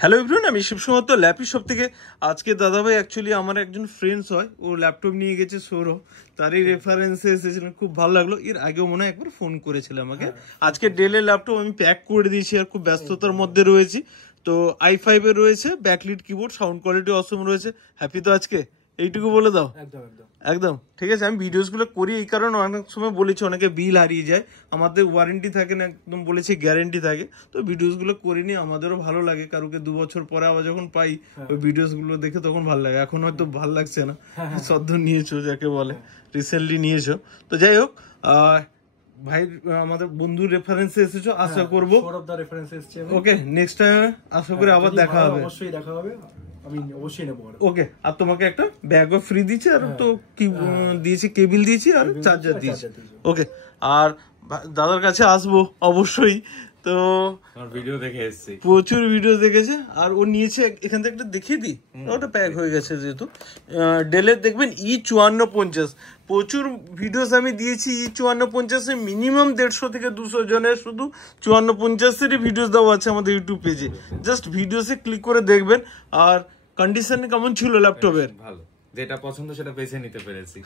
Hello everyone, আমি শিবসমর্থ lappy shop থেকে। আজকে দাদাভাই অ্যাকচুয়ালি আমার একজন ফ্রেন্ডস হয়, ও ল্যাপটপ নিয়ে গেছে সৌরভ, তারই রেফারেন্সে এসেছিলেন, খুব ভালো লাগলো। এর আগেও মনে হয় একবার ফোন করেছিল আমাকে। আজকে ডেলের ল্যাপটপ আমি প্যাক করে দিয়েছি, আর খুব ব্যস্ততার মধ্যে রয়েছি। তো i5 এর রয়েছে, ব্যাকলিট কিবোর্ড, সাউন্ড কোয়ালিটি অসম রয়েছে। হ্যাপি তো আজকে? এইটুকু বলে দাও। একদম ঠিক আছে। আমি ভিডিওসগুলো করি এই কারণে, অনেক সময় বলেছি অনেকে বিল হারিয়ে যায়, আমাদের ওয়ারেন্টি থাকে না, একদম বলেছি গ্যারেন্টি থাকে। তো ভিডিওসগুলো করিনি, আমাদেরও ভালো লাগে। কারোকে 2 বছর পরে আবার যখন পাই ওই ভিডিওসগুলো দেখে তখন ভালো লাগে। এখন হয়তো ভালো লাগছে না, সদ্য নিয়েছো যাকে বলে, রিসেন্টলি নিয়েছো। তো যাই হোক, ভাই আমাদের বন্ধুর রেফারেন্সে এসেছো, আশা করবো। ওকে, নেক্সট টাইম আশা করি আবার দেখা হবে। অবশ্যই দেখা হবে, আমি অবশ্যই নেব। ওকে, আর তোমাকে একটা ব্যাগও ফ্রি দিয়েছি, আর তো কি দিয়েছি, কেবিল দিয়েছি আর চার্জার দিয়েছি। ওকে, আর দাদার কাছে আসবো অবশ্যই। তো ভিডিও দেখে এসেছি, প্রচুর ভিডিও দেখেছে, আর ও নিয়েছে এখান থেকে একটা দেখিয়ে দিই, ওটা প্যাক হয়ে গেছে যেহেতু। ডেলের দেখবেন E5450, প্রচুর ভিডিওস আমি দিয়েছি E5450, মিনিমাম 150 থেকে 200 জনের শুধু 5450-এরই ভিডিওস দেওয়া আছে আমাদের ইউটিউব পেজে। জাস্ট ভিডিওসে ক্লিক করে দেখবেন। আর কন্ডিশন কেমন ছিল ল্যাপটপের? ভালো, যেটা পছন্দ সেটা বেছে নিতে পেরেছি।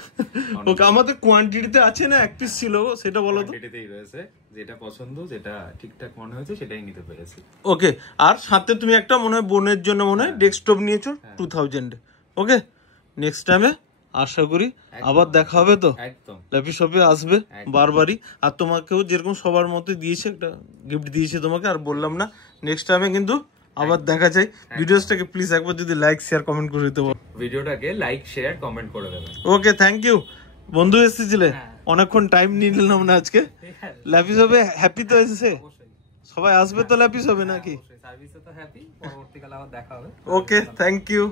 ওকে, আমাদের কোয়ান্টিটিতে আছে না, এক পিস ছিল, সেটা বলো তো। কোয়ান্টিটিতেই রয়েছে, যেটা পছন্দ, যেটা ঠিকঠাক মনে হয়েছে সেটাই নিতে পেরেছি। ওকে, আর সাথে তুমি একটা মনে হয় বোনের জন্য মনে হয় ডেস্কটপ নিয়েছো 2000। ওকে, নেক্সট টাইমে আশা করি আবার দেখা হবে। তো একদম ল্যাপি শপে আসবে বারবারই। আর তোমাকেও যেরকম সবার মতো দিয়েছে, একটা গিফট দিয়েছে তোমাকে, আর বললাম না, নেক্সট টাইমে কিন্তু আবার দেখা যায়। ভিডিওসটাকে প্লিজ একবার যদি লাইক শেয়ার কমেন্ট করে দিতে পারো, ভিডিওটাকে লাইক শেয়ার কমেন্ট করে দেবেন। ওকে, থ্যাংক ইউ। বন্ধু এসেছিলে, অনেকক্ষণ টাইম নিয়ে নিলাম না আজকে। ল্যাপি শপে হ্যাপি তো এসেছে, সবাই আসবে তো ল্যাপি শপে নাকি? সার্ভিসে তো হ্যাপি, পরবর্তীকালে আবার দেখা হবে। ওকে, থ্যাংক ইউ।